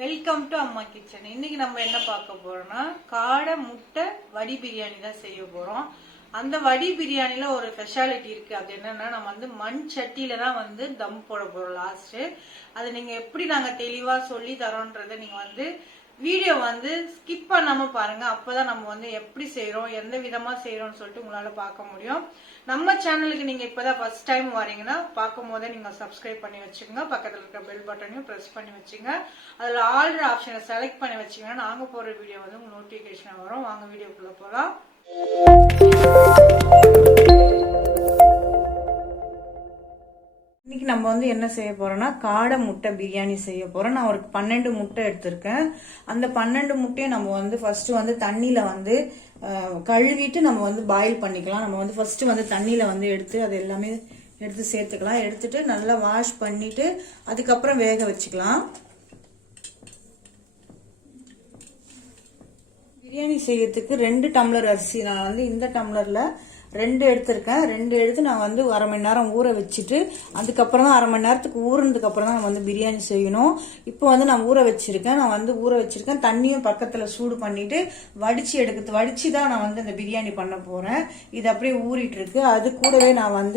Welcome to அம்மா kitchen. இன்னைக்கு நம்ம என்ன பார்க்க போறோம்னா காடை முட்டை வடி பிரியாணி தான் செய்ய போறோம். அந்த வடி பிரியாணில ஒரு ஸ்பெஷாலிட்டி இருக்கு. அது என்னன்னா நம்ம மண் சட்டியில தான் தம் போட போறோம் லாஸ்ட். அது நீங்க எப்படி நாங்க தெளிவா சொல்லி தரோன்றத நீங்க வீடியோ ஸ்கிப் பண்ணாம பாருங்க. அப்பதான் நம்ம எப்படி செய்யறோம், எந்த விதமா செய்யறோம்னு சொல்லிட்டு உங்களால பார்க்க முடியும். நம்ம சேனலுக்கு நீங்க இப்பதான் ஃபர்ஸ்ட் டைம் வரீங்கன்னா பார்க்கும் போதே நீங்க சப்ஸ்கிரைப் பண்ணி வச்சுக்கோங்க. பக்கத்துல இருக்க பெல் பட்டனையும் பிரஸ் பண்ணி வச்சுங்க. அதுல ஆல் ஆப்ஷனை செலக்ட் பண்ணி வச்சீங்கன்னா நாங்க போற வீடியோ உங்களுக்கு நோட்டிபிகேஷன் வரும். வாங்க வீடியோக்குள்ள போலாம். இன்னைக்கு நம்ம என்ன செய்ய போறோம்னா காடை முட்டை பிரியாணி செய்ய போறோம். நான் ஒரு 12 முட்டை எடுத்திருக்கேன். அந்த 12 முட்டையை நம்ம ஃபர்ஸ்ட் தண்ணியில கழுவிட்டு நம்ம பாயில் பண்ணிக்கலாம். நம்ம ஃபர்ஸ்ட் தண்ணியில எடுத்து அது எல்லாமே எடுத்து சேர்த்துக்கலாம். எடுத்துட்டு நல்லா வாஷ் பண்ணிட்டு அதுக்கப்புறம் வேக வச்சுக்கலாம். பிரியாணி செய்யறதுக்கு 2 டம்ளர் அரிசி நான் இந்த டம்ளர்ல 2 எடுத்திருக்கேன். 2 எடுத்து நான் அரை மணி நேரம் ஊற வச்சுட்டு அதுக்கப்புறம் தான் அரை மணி நேரத்துக்கு ஊறினதுக்கு அப்புறம் தான் நம்ம பிரியாணி செய்யணும். இப்போ நான் ஊற வச்சிருக்கேன். நான் ஊற வச்சிருக்கேன். தண்ணியும் பக்கத்துல சூடு பண்ணிட்டு வடிச்சு தான் நான் இந்த பிரியாணி பண்ண போறேன். இது அப்படியே ஊறிட்டு இருக்கு. அது கூடவே நான்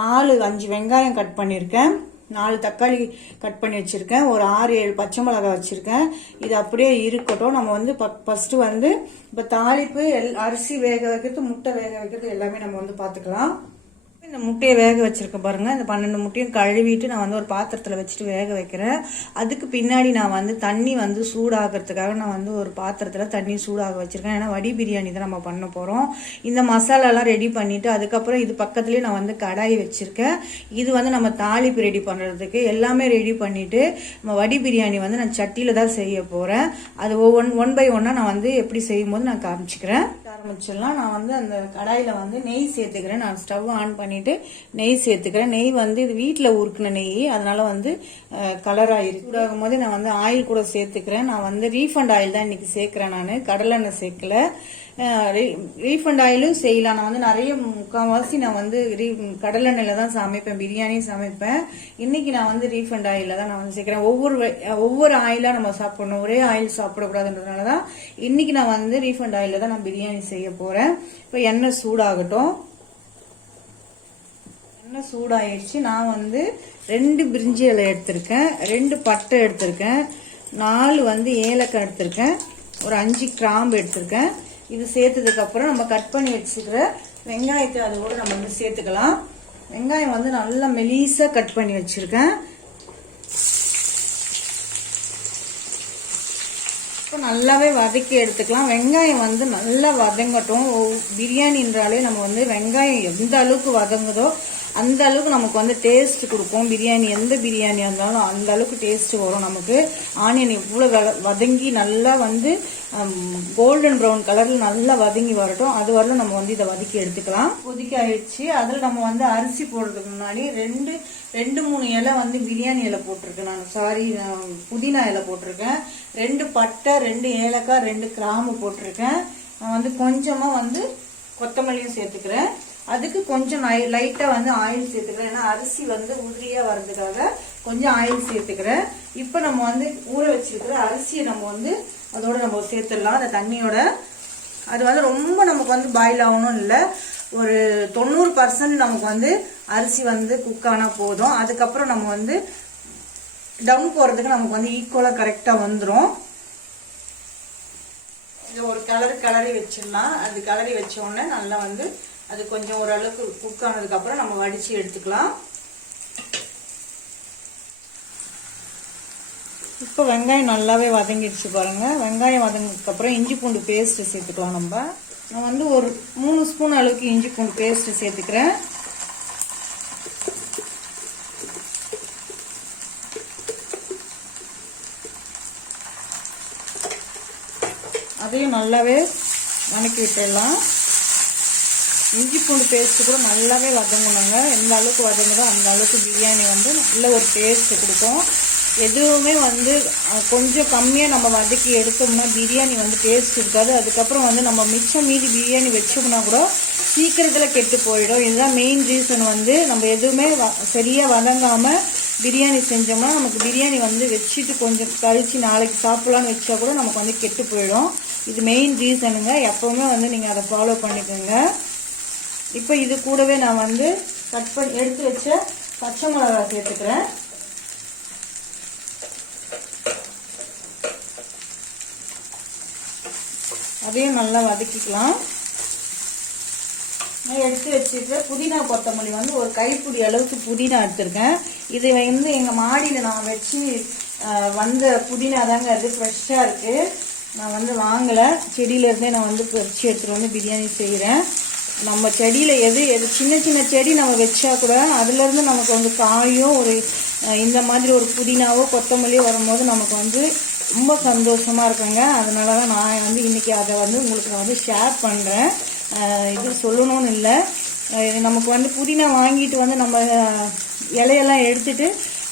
4-5 வெங்காயம் கட் பண்ணிருக்கேன். 4 தக்காளி கட் பண்ணி வச்சிருக்கேன். ஒரு 6-7 பச்சை மிளகாய் வச்சிருக்கேன். இது அப்படியே இருக்கட்டும். நம்ம ஃபர்ஸ்ட் இப்ப தாளிப்பு அரிசி வேக வைக்கிறது, முட்டை வேக வைக்கிறது எல்லாமே நம்ம பாத்துக்கலாம். இந்த முட்டையை வேக வச்சிருக்க பாருங்க. இந்த 12 முட்டையும் கழுவிட்டு நான் ஒரு பாத்திரத்துல வச்சுட்டு வேக வைக்கிறேன். அதுக்கு பின்னாடி நான் தண்ணி சூடாகிறதுக்காக நான் ஒரு பாத்திரத்துல தண்ணி சூடாக வச்சிருக்கேன். ஏன்னா வடி பிரியாணி தான் நம்ம பண்ண போறோம். இந்த மசாலா எல்லாம் ரெடி பண்ணிட்டு அதுக்கப்புறம் இது பக்கத்துலயே நான் கடாய் வச்சிருக்கேன். இது நம்ம தாளிப்பு ரெடி பண்றதுக்கு எல்லாமே ரெடி பண்ணிட்டு நம்ம வடி பிரியாணி நான் சட்டியில தான் செய்ய போறேன். அது ஒன் பை ஒன்னா நான் எப்படி செய்யும் போது நான் காமிச்சுக்கிறேன். ஆரம்பிச்சிடலாம். நான் அந்த கடாயில நெய் சேர்த்துக்கிறேன். நான் ஸ்டவ் ஆன் பண்ணிட்டு நெய் சேர்த்துக்கிறேன். நெய் இது வீட்டுல உருக்குன நெய், அதனால கலர் ஆயிருக்கு. சூடாகும் போது நான் ஆயில் கூட சேர்த்துக்கிறேன். நான் ரீஃபண்ட் ஆயில் தான் இன்னைக்கு சேர்க்கிறேன். நான் கடலெண்ணெய் சேர்க்கல. ரீஃபண்ட் ஆயிலும் செய்யலாம். நான் நிறைய முக்கால்வாசி நான் கடலெண்ணெயில தான் சமைப்பேன், பிரியாணி சமைப்பேன். இன்னைக்கு நான் ரீஃபண்ட் ஆயில தான் நான் சேர்க்கிறேன். ஒவ்வொரு ஆயிலா நம்ம சாப்பிடணும், ஒரே ஆயில் சாப்பிடக்கூடாதுன்றதுனாலதான் இன்னைக்கு நான் ரீஃபண்ட் ஆயில தான் நான் பிரியாணி செய்ய போறேன். இப்ப எண்ணெய் சூடாகட்டும். எண்ணெய் சூடாயிடுச்சு. நான் 2 பிரிஞ்சி இலை எடுத்திருக்கேன், 2 பட்டை எடுத்திருக்கேன், 4 ஏலக்காய் எடுத்திருக்கேன், ஒரு 5 கிராம்பு எடுத்திருக்கேன். இது சேர்த்ததுக்கு அப்புறம் நம்ம கட் பண்ணி வச்சுக்கிற வெங்காயத்தை அதோட நம்ம சேர்த்துக்கலாம். வெங்காயம் நல்லா மெலிசா கட் பண்ணி வச்சிருக்கேன். நல்லாவே வதக்கி எடுத்துக்கலாம். வெங்காயம் நல்லா வதங்கட்டும். பிரியாணின்றாலே நம்ம வெங்காயம் எந்த அளவுக்கு வதங்குதோ அந்த அளவுக்கு நமக்கு டேஸ்ட் கொடுக்கும். பிரியாணி எந்த பிரியாணியா இருந்தாலும் அந்த அளவுக்கு டேஸ்ட் வரும் நமக்கு. ஆனியன் இவ்வளவு வதங்கி நல்லா கோல்டன் ப்ரௌன் கலர்ல நல்லா வதங்கி வரட்டும். அது வரலும் நம்ம இதை வதக்கி எடுத்துக்கலாம். கொதிக்க ஆயிடுச்சு. அதுல நம்ம அரிசி போடுறதுக்கு முன்னாடி 2-3 இலை பிரியாணி இலை போட்டிருக்கேன். நான் புதினா இலை போட்டிருக்கேன். 2 பட்டை, 2 ஏலக்காய், 2 கிராம்பு போட்டிருக்கேன். நான் கொஞ்சமா கொத்தமல்லியும் சேர்த்துக்கிறேன். அதுக்கு கொஞ்சம் லைட்டா ஆயில் சேர்த்துக்கிறேன். ஏன்னா அரிசி உதிரியா வர்றதுக்காக கொஞ்சம் ஆயில் சேர்த்துக்கிறேன். இப்ப நம்ம ஊற வச்சிருக்கிற அரிசியை நம்ம அதோட நம்ம சேர்த்துடலாம். அந்த தண்ணியோட அது ரொம்ப நமக்கு பாயில் ஆகணும் இல்ல, ஒரு 90% நமக்கு அரிசி குக் ஆனா போதும். அதுக்கப்புறம் நம்ம டவுன் போறதுக்கு நமக்கு ஈக்குவலா கரெக்டா வந்துடும். ஒரு கிளறி வச்சிடலாம். அது கிளறி வச்ச உடனே நல்லா அது கொஞ்சம் ஓரளவுக்கு குக் ஆனதுக்கு அப்புறம் நம்ம வடிச்சு எடுத்துக்கலாம். இப்போ வெங்காயம் நல்லாவே வதங்கிடுச்சு பாருங்க. வெங்காயம் வதங்கினதுக்கு அப்புறம் இஞ்சி பூண்டு பேஸ்ட் சேர்த்துக்கலாம். நான் ஒரு 3 ஸ்பூன் அளவுக்கு இஞ்சி பூண்டு பேஸ்ட் சேர்த்துக்கிறேன். அதையும் நல்லாவே வதக்கி விட்டுடலாம். இஞ்சி பூண்டு பேஸ்ட் கூட நல்லாவே வதங்கணுங்க. எந்த அளவுக்கு வதங்குதோ அந்த அளவுக்கு பிரியாணி நல்ல ஒரு டேஸ்ட் கொடுக்கும். எதுவுமே கொஞ்சம் கம்மியா நம்ம வதக்கி எடுத்தோம்னா பிரியாணி டேஸ்ட் இருக்காது. அதுக்கப்புறம் நம்ம மிச்சம் மீதி பிரியாணி வச்சோம்னா கூட சீக்கிரத்துல கெட்டு போயிடும். இதுதான் மெயின் ரீசன். நம்ம எதுவுமே சரியா வதங்காம பிரியாணி செஞ்சோம்னா நமக்கு பிரியாணி வந்து வச்சுட்டு கொஞ்சம் கழித்து நாளைக்கு சாப்பிட்லான்னு வச்சா கூட நமக்கு வந்து கெட்டு போயிடும். இது மெயின் ரீசனுங்க. எப்போவுமே வந்து நீங்கள் அதை ஃபாலோ பண்ணிக்கோங்க. இப்போ இது கூடவே நான் வந்து கட் பண்ணி எடுத்து வச்ச பச்சை மிளகாய் சேர்த்துக்கிறேன். அதையும் நல்லா வதக்கிக்கலாம். நான் எடுத்து வச்சுருக்க புதினா கொத்தமல்லி வந்து ஒரு கைப்பிடி அளவுக்கு புதினா எடுத்திருக்கேன். இது வந்து எங்கள் மாடியில் நான் வச்சு வந்த புதினா தாங்க, அது ஃப்ரெஷ்ஷாக இருக்குது. நான் வந்து வாங்கலை, செடியிலேருந்தே நான் வந்து பறித்து எடுத்துகிட்டு வந்து பிரியாணி செய்கிறேன். நம்ம செடியில் எது சின்ன சின்ன செடி நம்ம வச்சா கூட அதுலேருந்து நமக்கு வந்து காயும் ஒரு இந்த மாதிரி ஒரு புதினாவோ கொத்தமல்லியோ வரும்போது நமக்கு வந்து ரொம்ப சந்தோஷமாக இருக்குங்க. அதனால தான் நான் வந்து இன்றைக்கி அதை வந்து உங்களுக்கு நான் வந்து ஷேர் பண்ணுறேன். இது சொல்லணும்னு இல்லை. நமக்கு வந்து புதினா வாங்கிட்டு வந்து நம்ம இலையெல்லாம் எடுத்துட்டு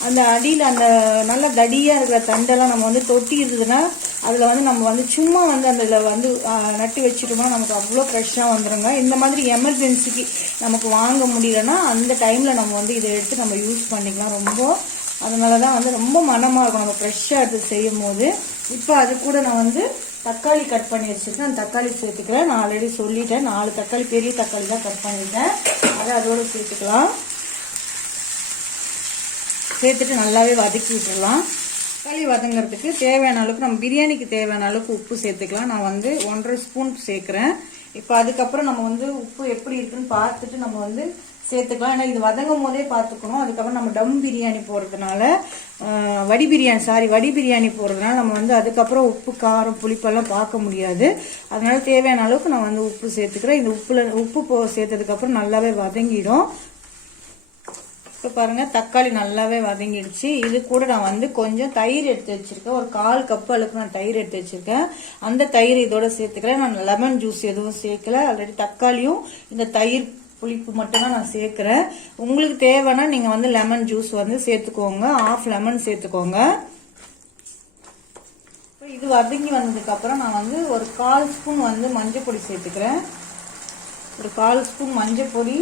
அந்த அடியில் அந்த நல்ல தடியாக இருக்கிற தண்டெல்லாம் நம்ம வந்து தொட்டி இருந்ததுன்னா அதில் வந்து நம்ம வந்து சும்மா வந்து அதில் வந்து நட்டு வச்சுட்டோம்னா நமக்கு அவ்வளோ ஃப்ரெஷ்ஷாக வந்துடுங்க. இந்த மாதிரி எமர்ஜென்சிக்கு நமக்கு வாங்க முடியலன்னா அந்த டைமில் நம்ம வந்து இதை எடுத்து நம்ம யூஸ் பண்ணிக்கலாம். அதனால தான் வந்து ரொம்ப மனமாக இருக்கும் நம்ம ஃப்ரெஷ்ஷாக எடுத்து செய்யும் போது. இப்போ அது கூட நான் வந்து தக்காளி கட் பண்ணி வச்சுருக்கேன். அந்த தக்காளி சேர்த்துக்கிறேன். நான் ஆல்ரெடி சொல்லிட்டேன், 4 தக்காளி பெரிய தக்காளி தான் கட் பண்ணிட்டேன். அதை அதோடு சேர்த்துக்கலாம். சேர்த்துட்டு நல்லாவே வதக்கி விட்டுடலாம். தக்காளி வதங்கிறதுக்கு தேவையான அளவுக்கு நம்ம பிரியாணிக்கு தேவையான அளவுக்கு உப்பு சேர்த்துக்கலாம். நான் வந்து 1.5 ஸ்பூன் சேர்க்குறேன். இப்போ அதுக்கப்புறம் நம்ம வந்து உப்பு எப்படி இருக்குன்னு பார்த்துட்டு நம்ம வந்து சேர்த்துக்கலாம். ஏன்னா இது வதங்கும் போதே பார்த்துக்கணும். அதுக்கப்புறம் நம்ம டம் பிரியாணி போடுறதுனால வடி பிரியாணி போடுறதுனால நம்ம வந்து அதுக்கப்புறம் உப்பு காரம் புளிப்பெல்லாம் பார்க்க முடியாது. அதனால தேவையான அளவுக்கு நான் வந்து உப்பு சேர்த்துக்கிறேன். இந்த உப்பு சேர்த்ததுக்கப்புறம் நல்லாவே வதங்கிடும். இப்போ பாருங்கள், தக்காளி நல்லாவே வதங்கிடுச்சு. இது கூட நான் வந்து கொஞ்சம் தயிர் எடுத்து வச்சுருக்கேன். ஒரு 1/4 கப் அளவுக்கு நான் தயிர் எடுத்து வச்சுருக்கேன். அந்த தயிர் இதோட சேர்த்துக்கிறேன். நான் லெமன் ஜூஸ் எதுவும் சேர்க்கல. ஆல்ரெடி தக்காளியும் இந்த தயிர் புளிப்பு மட்டும்தான் நான் சேர்க்குறேன். உங்களுக்கு தேவைன்னா நீங்கள் வந்து லெமன் ஜூஸ் வந்து சேர்த்துக்கோங்க, 1/2 லெமன் சேர்த்துக்கோங்க. இது வதங்கி வந்ததுக்கப்புறம் நான் வந்து ஒரு 1/4 ஸ்பூன் வந்து மஞ்சள் பொடி சேர்த்துக்கிறேன். ஒரு 1/4 ஸ்பூன் மஞ்சள் பொடி,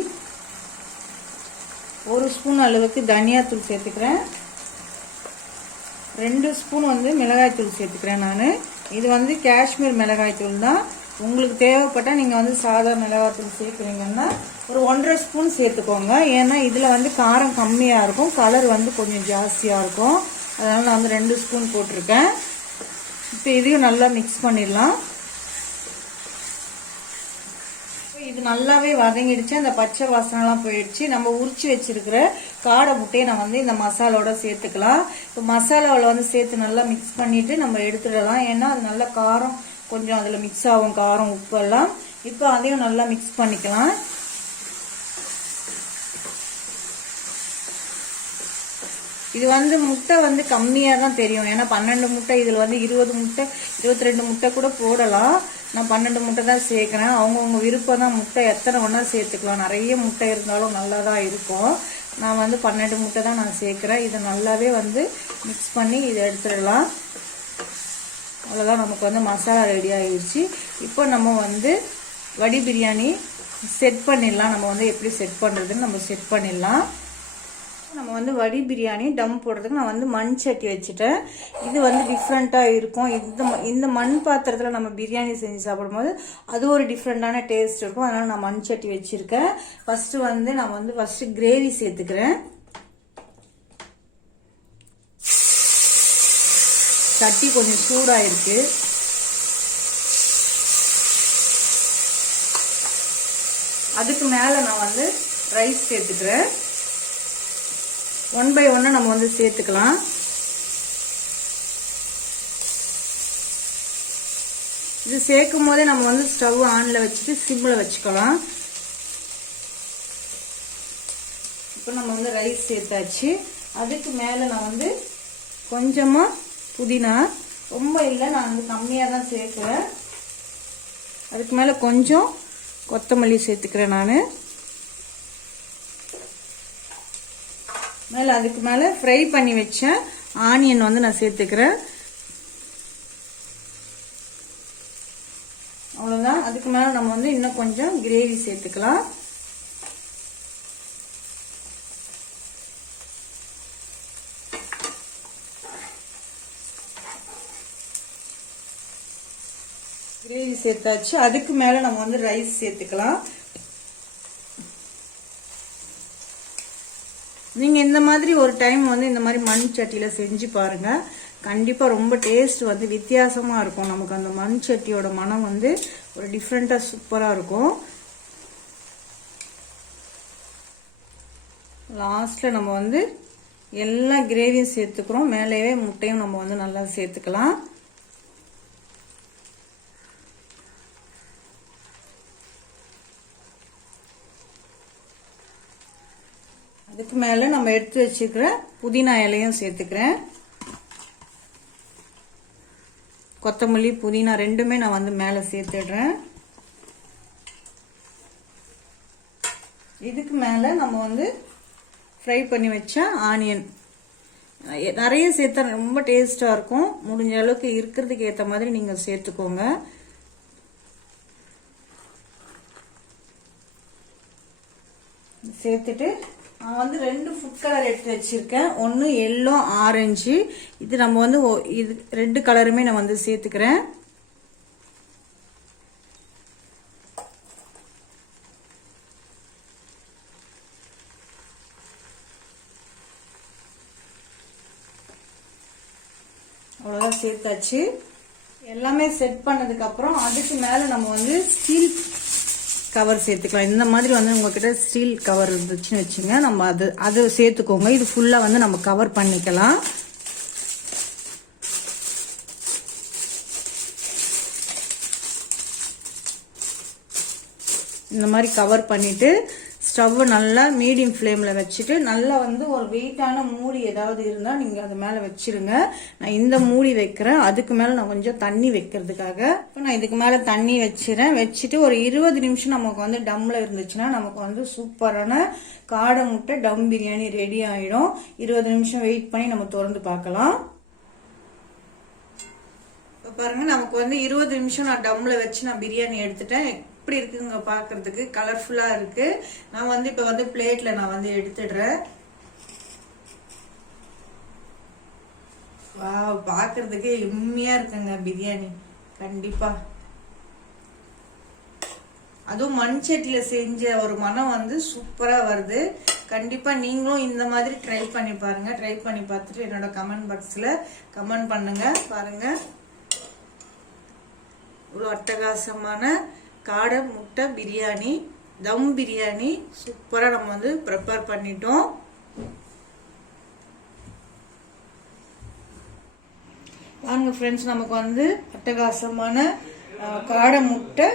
1 ஸ்பூன் அளவுக்கு தனியாத்தூள் சேர்த்துக்கிறேன். 2 ஸ்பூன் வந்து மிளகாய்த்தூள் சேர்த்துக்கிறேன். நான் இது வந்து காஷ்மீர் மிளகாய்த்தூள் தான். உங்களுக்கு தேவைப்பட்டால் நீங்கள் வந்து சாதா மிளகாய்த்தூள் சேர்க்குறீங்கன்னா ஒரு 1.5 ஸ்பூன் சேர்த்துக்கோங்க. ஏன்னா இதில் வந்து காரம் கம்மியாக இருக்கும், கலர் வந்து கொஞ்சம் ஜாஸ்தியாக இருக்கும். அதனால் நான் வந்து 2 ஸ்பூன் போட்டிருக்கேன். இப்போ இதையும் நல்லா மிக்ஸ் பண்ணிடலாம். இது நல்லாவே வதங்கிடுச்சு. அந்த பச்சை வாசனைலாம் போயிடுச்சு. நம்ம உரிச்சு வச்சிருக்கிற காடை முட்டையை நம்ம வந்து இந்த மசாலோட சேர்த்துக்கலாம். இப்போ மசாலாவில் வந்து சேர்த்து நல்லா மிக்ஸ் பண்ணிட்டு நம்ம எடுத்துடலாம். ஏன்னா அது நல்ல காரம் கொஞ்சம் அதில் மிக்ஸ் ஆகும், காரம் உப்பு எல்லாம். இப்போ அதையும் நல்லா மிக்ஸ் பண்ணிக்கலாம். இது வந்து முட்டை வந்து கம்மியாக தான் தெரியும். ஏன்னா 12 முட்டை, இதில் வந்து 20 முட்டை 22 முட்டை கூட போடலாம். நான் 12 முட்டை தான் சேர்க்குறேன். அவங்கவுங்க விருப்பம் தான், முட்டை எத்தனை ஒன்றா சேர்த்துக்கலாம். நிறைய முட்டை இருந்தாலும் நல்லா தான் இருக்கும். நான் வந்து 12 முட்டை தான் நான் சேர்க்குறேன். இதை நல்லாவே வந்து மிக்ஸ் பண்ணி இதை எடுத்துடலாம். அவ்வளோதான், நமக்கு வந்து மசாலா ரெடி ஆகிடுச்சு. இப்போ நம்ம வந்து வடி பிரியாணி செட் பண்ணிடலாம். நம்ம வந்து எப்படி செட் பண்ணுறதுன்னு நம்ம செட் பண்ணிடலாம். நம்ம வந்து வடி பிரியாணி டம் போடுறதுக்கு நான் வந்து மண் சட்டி வச்சுட்டேன். இது வந்து டிஃப்ரெண்ட்டாக இருக்கும். இந்த மண் பாத்திரத்தில் நம்ம பிரியாணி செஞ்சு சாப்பிடும்போது அது ஒரு டிஃப்ரெண்ட்டான டேஸ்ட் இருக்கும். அதனால் நான் மண் சட்டி வச்சுருக்கேன். ஃபஸ்ட்டு வந்து நான் வந்து கிரேவி சேர்த்துக்கிறேன். சட்டி கொஞ்சம் சூடாக இருக்கு. அதுக்கு மேலே நான் வந்து ரைஸ் சேர்த்துக்கிறேன். 1 by 1 நம்ம வந்து சேர்த்துக்கலாம். இது சேர்க்கும் போதே நம்ம வந்து ஸ்டவ் ஆன்ல வச்சுட்டு சிம்ல வச்சுக்கலாம். இப்போ நம்ம வந்து ரைஸ் சேர்த்தாச்சு. அதுக்கு மேலே நான் வந்து கொஞ்சமா புதினா, ரொம்ப இல்லை, நான் வந்து கம்மியாக தான் சேர்க்குறேன். அதுக்கு மேலே கொஞ்சம் கொத்தமல்லி சேர்த்துக்கிறேன். நான் மேலே அதுக்கு மேலே ஃப்ரை பண்ணி வச்ச ஆனியன் வந்து நான் சேர்த்துக்கிறேன். அவ்வளோதான். அதுக்கு மேலே நம்ம வந்து இன்னும் கொஞ்சம் கிரேவி சேர்த்துக்கலாம். கிரேவி சேர்த்தாச்சு. அதுக்கு மேல நம்ம வந்து ரைஸ் சேர்த்துக்கலாம். நீங்க இந்த மாதிரி ஒரு டைம் வந்து இந்த மாதிரி மண் சட்டியில செஞ்சு பாருங்க. கண்டிப்பா ரொம்ப டேஸ்ட் வந்து வித்தியாசமா இருக்கும். நமக்கு அந்த மண் சட்டியோட மனம் வந்து ஒரு டிஃப்ரெண்டா சூப்பரா இருக்கும். லாஸ்ட்ல நம்ம வந்து எல்லா கிரேவியும் சேர்த்துக்கிறோம். மேலேயே முட்டையும் நம்ம வந்து நல்லா சேர்த்துக்கலாம். அதுக்கு மேல நம்ம எடுத்து வச்சுக்கிற புதினா இலையும் சேர்த்துக்கிறேன். கொத்தமல்லி புதினா ரெண்டுமே நான் வந்து மேல சேர்த்துடுறேன். இதுக்கு மேல நம்ம வந்து ஃப்ரை பண்ணி வச்ச ஆனியன் நிறைய சேர்த்தா ரொம்ப டேஸ்டா இருக்கும். முடிஞ்ச அளவுக்கு இருக்கிறதுக்கு ஏற்ற மாதிரி நீங்க சேர்த்துக்கோங்க. சேர்த்துட்டு நான் வந்து 2 ஃபுட் கலர் எடுத்து வச்சிருக்கேன். ஒன்னு எல்லோ ஆரஞ்சு. இது நம்ம வந்து இது 2 கலருமே நான் வந்து சேர்த்துக்கிறேன். அவ்வளவுதான் சேர்த்தாச்சு. எல்லாமே செட் பண்ணதுக்கு அப்புறம் அதுக்கு மேல நம்ம வந்து ஸ்டீல் கவர் சேர்த்துக்கலாம். இந்த மாதிரி வந்து உங்ககிட்ட ஸ்டீல் கவர் இருந்துச்சுன்னு வச்சுங்க, நம்ம அது சேர்த்துக்கோங்க. இது ஃபுல்லா வந்து நம்ம கவர் பண்ணிக்கலாம். இந்த மாதிரி கவர் பண்ணிட்டு ஸ்டவ் நல்லா மீடியம் ஃப்ளேம்ல வச்சுட்டு நல்லா வந்து ஒரு வெயிட்டான மூடி ஏதாவது இருந்தா நீங்க அது மேல வச்சிருங்க. நான் இந்த மூடி வைக்கிறேன். அதுக்கு மேல நான் கொஞ்சம் தண்ணி வைக்கிறதுக்காக நான் இதுக்கு மேல தண்ணி வச்சிரேன். வச்சுட்டு ஒரு 20 நிமிஷம் நமக்கு வந்து டம்ல இருந்துச்சுன்னா நமக்கு வந்து சூப்பரான காடை முட்டை டம் பிரியாணி ரெடி ஆயிடும். 20 நிமிஷம் வெயிட் பண்ணி நம்ம திறந்து பார்க்கலாம். பாருங்க, நமக்கு வந்து 20 நிமிஷம் நான் டம்ல வச்சு நான் பிரியாணி எடுத்துட்டேன். எப்படி இருக்குங்க பாக்குறதுக்கு? கலர்ஃபுல்லா இருக்கு. நான் வந்து இப்ப வந்து பிளேட்ல நான் வந்து எடுத்துடுறேன். வாவ், பாக்குறதுக்கு எம்மியா இருக்குங்க பிரியாணி. கண்டிப்பா அதுவும் மண் சட்டியில செஞ்ச ஒரு மனம் வந்து சூப்பரா வருது. கண்டிப்பா நீங்களும் இந்த மாதிரி ட்ரை பண்ணி பாருங்க. ட்ரை பண்ணி பார்த்துட்டு என்னோட கமெண்ட் பாக்ஸ்ல கமெண்ட் பண்ணுங்க. பாருங்க, இவ்வளவு அட்டகாசமான காடை முட்டை பிரியாணி தம் பிரியாணி சூப்பரா நம்ம வந்து ப்ரிப்பேர் பண்ணிட்டோம். பாருங்க ஃப்ரெண்ட்ஸ், நமக்கு வந்து அட்டகாசமான காடை முட்டை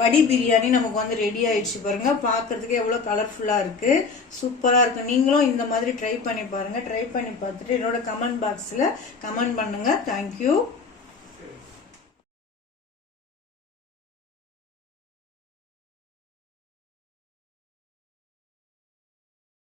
வடி பிரியாணி நமக்கு வந்து ரெடி ஆயிடுச்சு. பாருங்க, பாக்குறதுக்கு எவ்வளவு கலர்ஃபுல்லா இருக்கு, சூப்பரா இருக்கு. நீங்களும் இந்த மாதிரி ட்ரை பண்ணி பாருங்க. ட்ரை பண்ணி பார்த்துட்டு என்னோட கமெண்ட் பாக்ஸ்ல கமெண்ட் பண்ணுங்க. தேங்க்யூ.